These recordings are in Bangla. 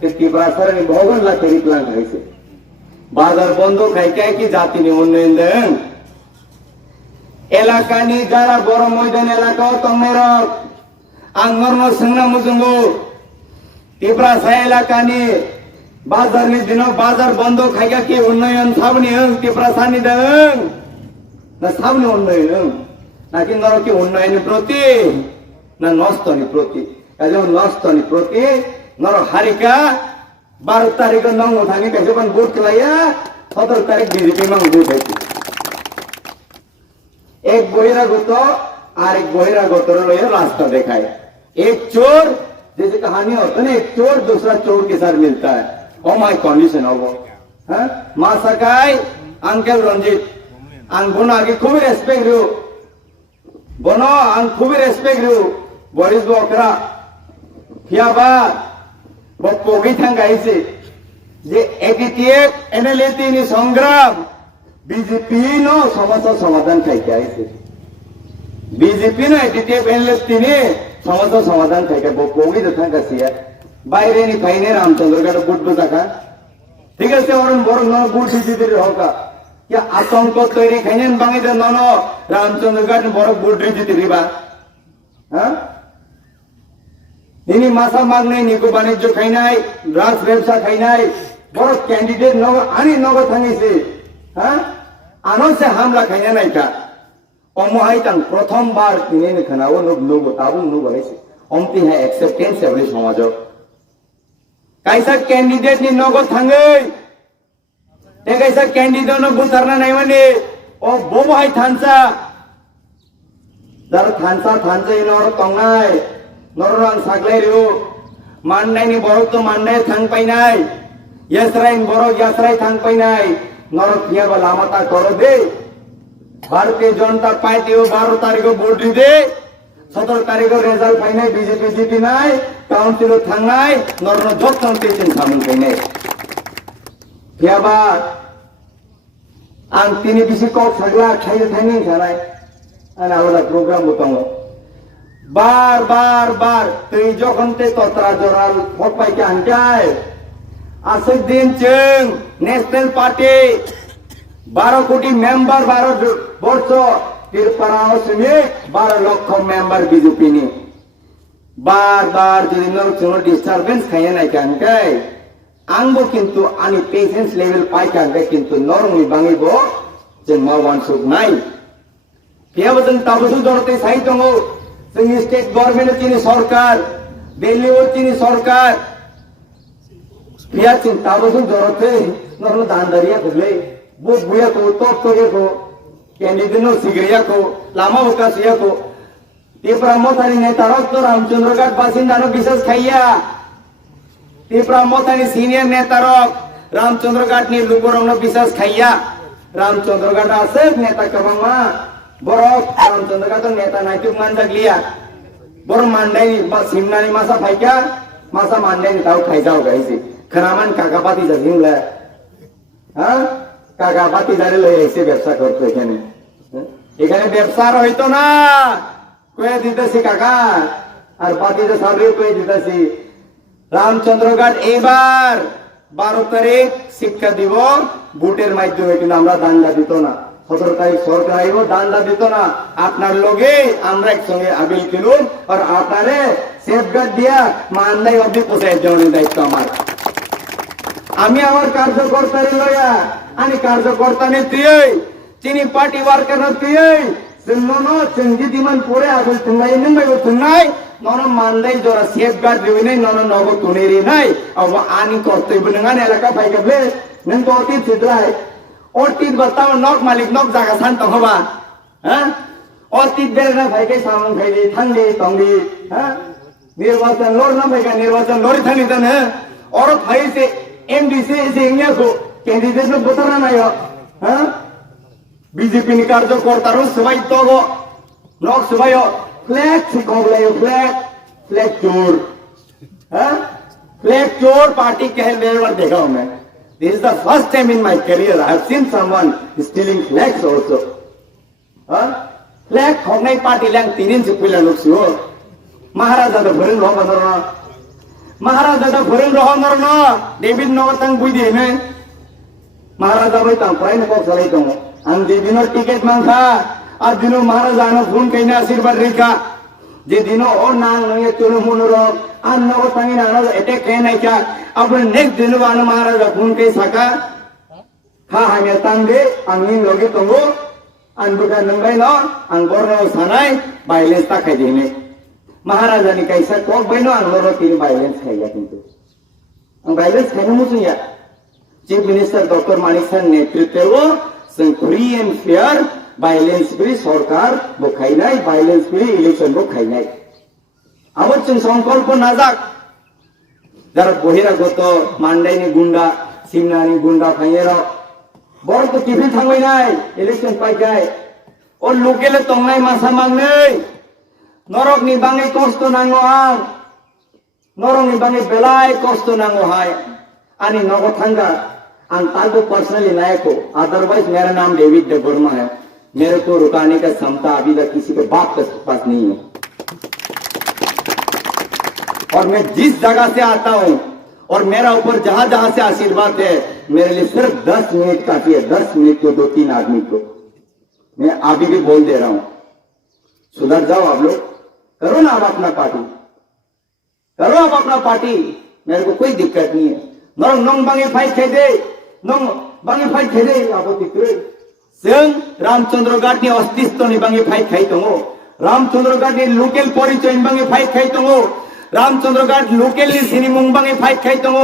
ত্রিপুরা ভগন লাখেরি প্ল্যান হয়েছে বাজার বন্ধ খাইকায় কি জাতি উন্নয়ন দেন এলাকানি যারা বড় ময়দান এলাকা তমের আঙ্গর নসংনা মুজুঙ্গু ত্রিপুরা এলাকানি বাজার দিন বাজার বন্ধ খাইকা কি উন্নয়ন সাবনি ত্রিপুরা সানি দেন না সাবনি উন্নয়ন নাকি নর কি উন্নয়নের প্রতি না নষ্টনি প্রতি নষ্টনি প্রতি নর হারিকা 12 তারিখ নং থাকি বেশন বুট খেলাইয়া 17 তারিখ বিজেপি নং বুট হয়েছে এক বহিরাগত আর এক বहिरागत लगे रास्ता दिखाए एक चोर जैसे कहानी होता है ना एक चोर दूसरा चोर के साथ मिलता है ओ माय कंडीशन हो वो माँ सकाई अंकल रंजित आं बोनो आगे खूब रेस्पेक्ट रू बोनो आं खूब रेस्पेक्ट रू बोरिस बोकरा क्या बात वो पोगी थांगाइसे जे एकीटीएफ एनएलएटी नि संग्राम बीजेपी नो समस्या समाधान खाइके आइसे बीजेपी नो एकीटीएफ एनएलएटी नि समस्या समाधान खाइके वो पोगी तो थांगासिया বাইরে নি ফাইনে রামচন্দ্রগড় বুট বজাকা ঠিক আছে ওরন বড় ন বুট দিতে হোকা কি আতঙ্ক তৈরি খাইনেন বাঙাইতে নন রামচন্দ্রগড় বড় বুট দিতে দিবা হ্যাঁ इनी मासा माग नहीं निको वाणिज्य खाइनाय ड्राग्स व्यवसा खाइनाय बड़ कैंडिडेट नग आनी नग थांगिसे हां आनो से हमला खाइना नायका अमहाय तां प्रथम बार तिने खानाओ नुगो ताबु नुगो हैसे अमति है एक्सेप्टेंस एवरी समाज कैसा कैंडिडेट नि नग थांगै ते कैसा कैंडिडेट न बुथरना नाही माने ओ बोबहाय थानसा जर थानसा इनर तंगाय नररां सागलाय रिउ माननायनि बरक तो माननाय थांग पाइनाय यासराइन बरक यासराय थांग पाइनाय नरक पियाबा लामाता करो दे भारतीय जनता पार्टी 12 तारिख भोट दे 17 तारिख रिजल्ट पाइनाय बीजेपी जितिनाय काउन्सिल थांनाय नरन जत्न तेसिन सामन पाइनाय पियाबा आं तिनि बिसि कक सागला खाइले थांनि जानाय आना होला प्रोग्राम बताङो बार बार बार तै जखन ते तत्रा जराल फटपाय के आनजाय आसे दिन जों नेशनल पार्टी 12 कोटी मेंबर 12 वर्ष त्रिपुरा असमिक 12 लाख मेंबर बीजेपी नि बार बार যদি নর কোনো ডিস্টারবেন্স খায় নাই কানকাই आंबो किन्तु आनि पेशेंस लेवल पाइ कानकाय किन्तु नरमुइ बाङैबो जों मावान सुक नाय केबो जों ताबसु दरते साइ दङ जोंनि स्टेट गभर्नमेंट चिनि सरकार दिल्ली चिनि सरकार पिया चिंताबो जों दरते नरनो दानदारिया खले बो बुया को टप करे को कैंडिडेट नो सिगरिया को लामा बकासिया को त्रिपुरा मथानि नेता रक्त रामचंद्रगढ़ बासिन्दानो विशेष खाइया त्रिपुरा मथानि सीनियर नेता रामचंद्रगढ़ नि लुबरंनो विशेष खाइया रामचंद्रगढ़ आसे नेता कबांमा बरक रामचंद्रगढ़ तो नेता नायतुक मानजागलिया बर मानदाय बा सिमनानि मासा फाइका मासा मानदाय ताव खाइजाव गाइसे खरामान काकापाती जाजिंला हां काकापाती जारे लय एसे व्यवसाय करतो এখানে ব্যবসার হইতো না কয়ে দিতেছি কাকা আর পাতিতে সাবরে কয়ে দিতেছি রামচন্দ্রগড় এবার 12 তারিখ শিক্ষা দিব ভোটের মাধ্যমে কিন্তু আমরা দান্ডা দিত না 17 তারিখ সরকার আইব দান্ডা দিত না আপনার লগে আমরা একসঙ্গে আবিল কিনুন আর আপনারে সেফগার্ড দিয়া মানদাই অবধি পৌঁছায় দেওয়ার দায়িত্ব আমার আমি আমার কার্যকর্তারে লয়া আমি কার্যকর্তা নেত্রী চিনি পার্টি ওয়ার্কার নেত্রী जोंनो जोंदि दिमान परे आगोल थुंनाय नंबाय थुंनाय नन मानदाय जरा सेफगार्ड दिवनाय नन नगो तुनेरि नाय अब आनी कर्तव्य नङा एलाका फाइगबले नों अतीत सिद्राय अतीत बताव नक मालिक नक जागा सान तंगबा ह अतीत बेरना फाइके सामन खाइदि थांदि तंगि ह निर्वाचन लड़ना फाइका निर्वाचन लड़ी थांदि तने और फाइसे एमडीसी जेंगिया को कैंडिडेट न बतरा नाय ह बीजेपी नि कार्यकर्तारो सबाय तगो नक सबायो फ्लैग सिकबलायो फ्लैग चोर हां फ्लैग चोर पार्टी कह नेवर देखा हूं मैं this is the first time in my career I have seen someone stealing flags also हां फ्लैग खगनाय पार्टी ल्यां तिनिन से पिला लुक्सु महाराजा द भरिन ल बदर महाराजा फोरों रहा न डेविड नगरतां बुझे ने महाराजा भाई तंफ्राइन को चले दो आं जे दिनो टिकेट मांगा आ दिनो महाराजा न फोन कहीं आशीर्वाद रेखा जे दिनो और नांग नहीं चलो मुनरो आं नगरतांगी ना अटैक कहीं नहीं क्या अब नेक्स्ट दिनो आन महाराजा फोन कहीं सका खा हमें तांगे आंगिन लोगे तुमको अनबुका नंगाई लो अंगोर सानाई वायलेंस ता खाई देने महाराजा ने कैसा कोक बनो अंगोर तीन वायलेंस खाई किंतु अंग वायलेंस खाने मुझे चीफ मिनिस्टर डॉक्टर मानिकसन नेतृत्व जों free and fair violence free सरकार बो खाइनाय वायलेंस फ्री इलेक्शन बो खाइनाय अब जों संकल्प नाजाक যারা বহিরাগত মান্ডাইনি গুন্ডা সিমনানি গুন্ডা ফাইয়ের বড় তো টিভি থাঙ্গাই নাই ইলেকশন পাইকাই ও লোকেলে তংনাই মাসা মাংनै নরকনি বাঙে কষ্ট নাঙ্গো আং নরকনি বাঙে বেলায় কষ্ট नांगो हाय आनी नगो थांगा आं ताको पर्सनली नायको अदरवाइज मेरा नाम डेविड डे वर्मा है मेरे को रुकाने का क्षमता अभी तक किसी के बाप के पास नहीं है और मैं जिस जगह से आता हूं और मेरा ऊपर जहां जहां से आशीर्वाद है मेरे लिए सिर्फ 10 मिनट काफी है 10 मिनट को 2-3 आदमी को मैं अभी भी बोल दे रहा हूं सुधर जाओ आप लोग करो ना आप अपना पार्टी करो आप अपना पार्टी मेरे को कोई दिक्कत नहीं है नरम नंग बांगे फाइट खेदे नंग बांगे फाइट खेदे आप तिक्रे जों रामचंद्र घाट नि अस्तित्व नि बांगे फाइट खाइ दङ रामचंद्र घाट नि लोकल परिचय नि बांगे फाइट खाइ दङ रामचंद्र घाट लोकल नि सिनिमुं बांगे फाइट खाइ दङ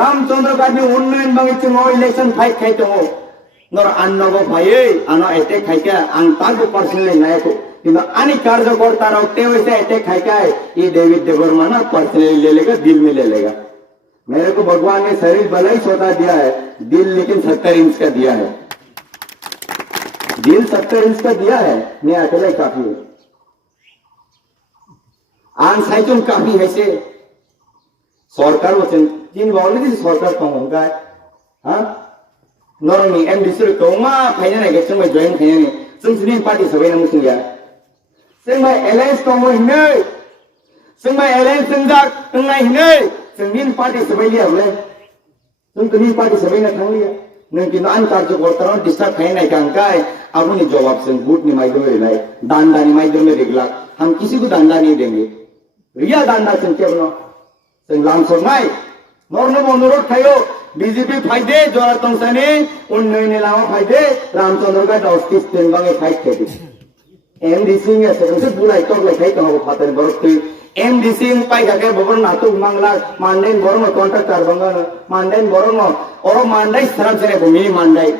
रामचंद्र घाट नि उन्नयन बांगे चंगो इलेक्शन फाइट खाइ दङ नर अन्नगो भाइ आनो अटैक खाइका आं तागो पर्सनली नायको किंतु आनी कार्यकर्ता रखते हुए से अटैक खाइका है ये डेविड डे वर्मा ना पर्सनली ले लेगा दिल में ले लेगा मेरे को भगवान ने शरीर भले ही छोटा दिया है दिल लेकिन 70 इंच का दिया है दिल 70 इंच का दिया है मैं अकेला ही काफी है आन साइचुन काफी है से सरकार वचन तीन बावली थी सरकार पाऊंगा हाँ नरमी एमडीसी को मा फाइनल है कि मैं ज्वाइन खाया नहीं संसदीय पार्टी सभी ने मुझे यार सिंह एलायंस को वो हिने सिंह एलायंस संजाक तंगाई हिने संगीन पार्टी सभी लिया बोले तुम तो नीन पार्टी सभी ने ठान लिया नहीं कि नान कार्य करता रहो डिस्टर्ब खाए नहीं कहता है अब उन्हें जवाब से बूट नहीं माइडो में रिलाय दांडा नहीं माइडो में रिगला हम किसी को दांडा नहीं देंगे रिया दांडा संख्या बनो संगलाम सोनाई नॉर्नल अनुरोध खायो बीजेपी फायदे जोरा तंगसाने उन्नयन लावा फायदे रामचंद्र का डॉस्टिस तेंबांगे फाइट खेदी एमडीसी ने से बुलाई तो लेखाई तो फातन बरती एमडीसी पाई जाके बबर नातु मंगला मांडेन बरम कॉन्ट्रैक्टर बंगन मांडेन बरम और मांडाई सरम से मिनी मांडाई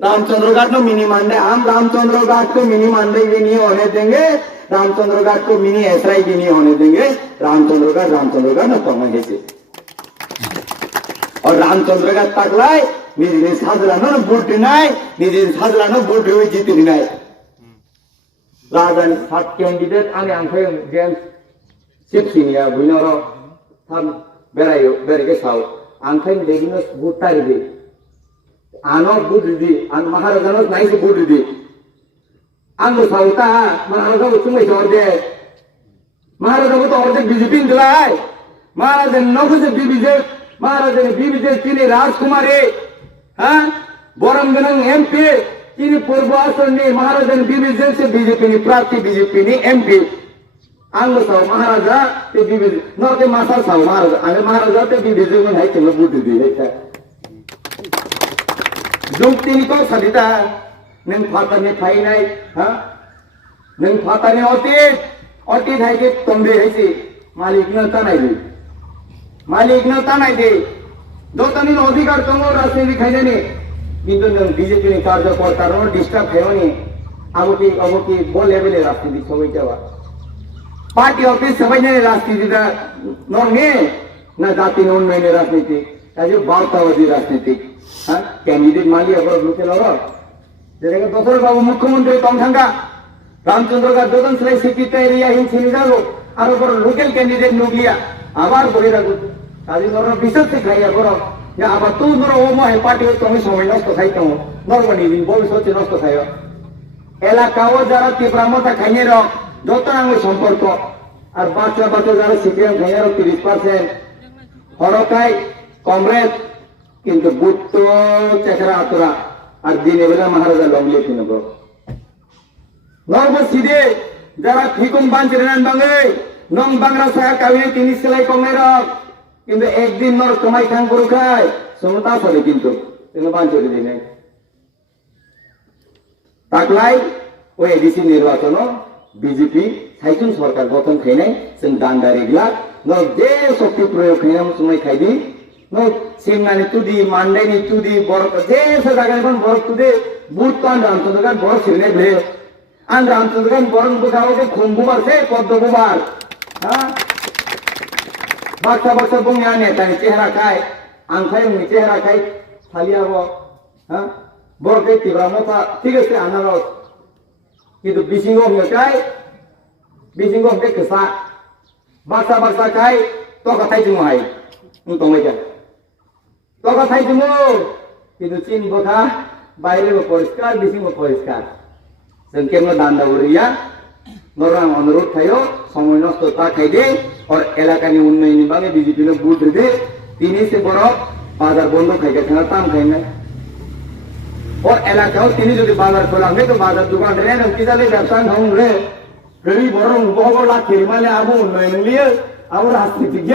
रामचंद्र घाट नो मिनी मांडाई हम रामचंद्र घाट को मिनी मांडाई भी नहीं होने देंगे रामचंद्र घाट को मिनी एसराई भी नहीं होने देंगे रामचंद्र घाट न कम है और रामचंद्र घाट तकलाई निजे साजला न वोट दिनाय निजे साजला न वोट होई जीत दिनाय राजन सात कैंडिडेट आने आंखै जेम्स सिपसिनिया बुइनरो थाम बेरायो बेरगे साव आंखै देगिनो बुटारि दे आनो बुद्दि आन महाराजानो नाइसे बुद्दि आंगो सावता महाराजा सुमै जorde महाराजा तो और बीजेपी दिलाय महाराजा नगो से बीबीजे महाराजा ने बीबीजे तिनी राजकुमारी हां बोरम गनंग एमपी तिनी पूर्व आसननि महाराजा ने बीबीजे से बीजेपी नि प्रार्थी बीजेपी नि एमपी आंगो साव महाराजा ते बीबीजे नते मासा साव महाराजा आंगे महाराजा ते बीबीजे में हाय चलो बुद्धि दे है जुक्ति को सदिता नों फातानि फाइनाय हां नों फातानि अतीत है के तंबे हैसि मालिक न तानाय दे दतनि अधिकार तंगो राजनीति खाइजानि किंतु नों बीजेपी नि कार्यकर्ता रो डिस्टर्ब खायोनि अब की बो लेवले राजनीति सबै जावा पार्टी ऑफिस सबै ने राजनीति दा नरने ना जाति उन्नयन राजनीति आज बार्तावादी राजनीति हां कैंडिडेट माली अब लुके लरो जेरेगा दशरथ बाबू मुख्यमंत्री तंगथांगा रामचंद्र का दोदन सलाई सेक्रेटारी या हिन छिनिजालो आरो पर लोकल कैंडिडेट नुगलिया आबार बहिरागु काजी नर बिसत से खाइया बर या आबा तू नर ओमो है पार्टी তুমি সময় নষ্ট খাইতো নরমানি দিন ভবিষ্যতে নষ্ট খাইও এলাকাও যারা তীব্রমতা খাইয়ে র যত আঙ্গ সম্পর্ক আর বাচ্চা যারা সিপিএম খাইয়ে র 30% হরকাই কমরেড কিন্তু বুট চেকরা আতরা আর দিনে বেলা মহারাজা লংলে কিনব নর্ব সিদে যারা ঠিকুম বাঞ্চিরেন বাঙে নং বাংলা সাহা কাবিনে তিনি সেলাই কমে রক কিন্তু একদিন নর কমাই খান করু খায় সমতা চলে কিন্তু তিনি বাঞ্চরে দিনে তাকলাই ওই এডিসি নির্বাচন বিজেপি সাইতুন সরকার গঠন খাইনাই जों दान्दारिग्ला न जे शक्ति प्रयोग खाइनाम समय खाइदि न सिमनानि तुदि मान्दाइनि तुदि बरक जे सदागानि पण बरक तुदि बुट पान रामचन्द्रगान बरक सिरने भे आन रामचन्द्रगान बरन बुखाओ के खुंबुबार से पद्मबुबार हा बाक्सा बाक्सा बुंया नेतानि चेहरा खाय आंखाय उनि चेहरा खाय थालियाबो हा बरक तिब्रा मथा ठीक আছে आनारस কিন্তু বিসিংহ হকাই বিসিংহ হকে কেসা বাক্সা বাক্সা খাই তো কথাই জুমো হাই তোমাই যা তো কথাই জুমো কিন্তু চিন বোধা বাইরে পরিষ্কার বিসিংহ পরিষ্কার जों केमन दान्दा उरिया नरां अनुरोध थायो समय नष्ट ता खाइदे और एलाकानि उन्नयननि बागे बीजेपी नो बुट दे तिनि से बरफ बाजार बंद खाइगा थाना ताम खाइना और एलाकाओ तिनि যদি बाजार खोलांगे तो बाजार दुकान रे नों किजाले ব্যবসা हंग रे गरीब बरं बहर लाखिर माने आबो उन्नयन लियो आबो राजनीतिज्ञ